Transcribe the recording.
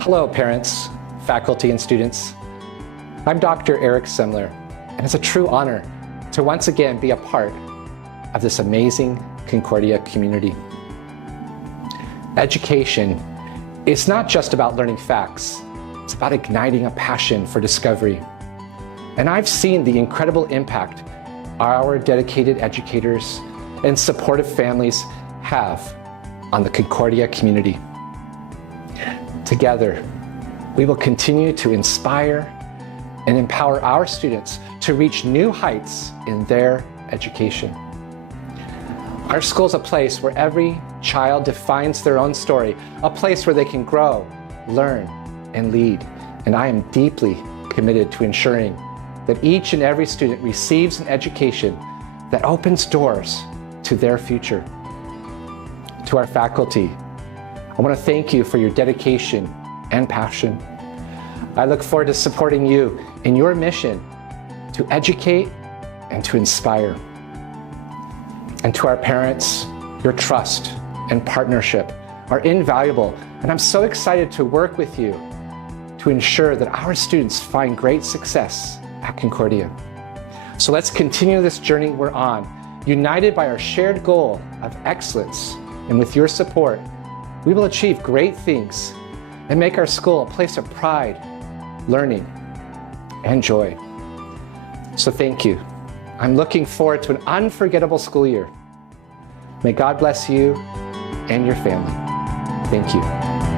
Hello, parents, faculty, and students. I'm Dr. Eric Semler, and it's a true honor to once again be a part of this amazing Concordia community. Education is not just about learning facts, it's about igniting a passion for discovery. And I've seen the incredible impact our dedicated educators and supportive families have on the Concordia community. Together, we will continue to inspire and empower our students to reach new heights in their education. Our school is a place where every child defines their own story, a place where they can grow, learn, and lead. And I am deeply committed to ensuring that each and every student receives an education that opens doors to their future. To our faculty, I want to thank you for your dedication and passion. I look forward to supporting you in your mission to educate and to inspire. And to our parents, your trust and partnership are invaluable, and I'm so excited to work with you to ensure that our students find great success at Concordia. So let's continue this journey we're on, united by our shared goal of excellence. And with your support, we will achieve great things and make our school a place of pride, learning, and joy. So thank you. I'm looking forward to an unforgettable school year. May God bless you and your family. Thank you.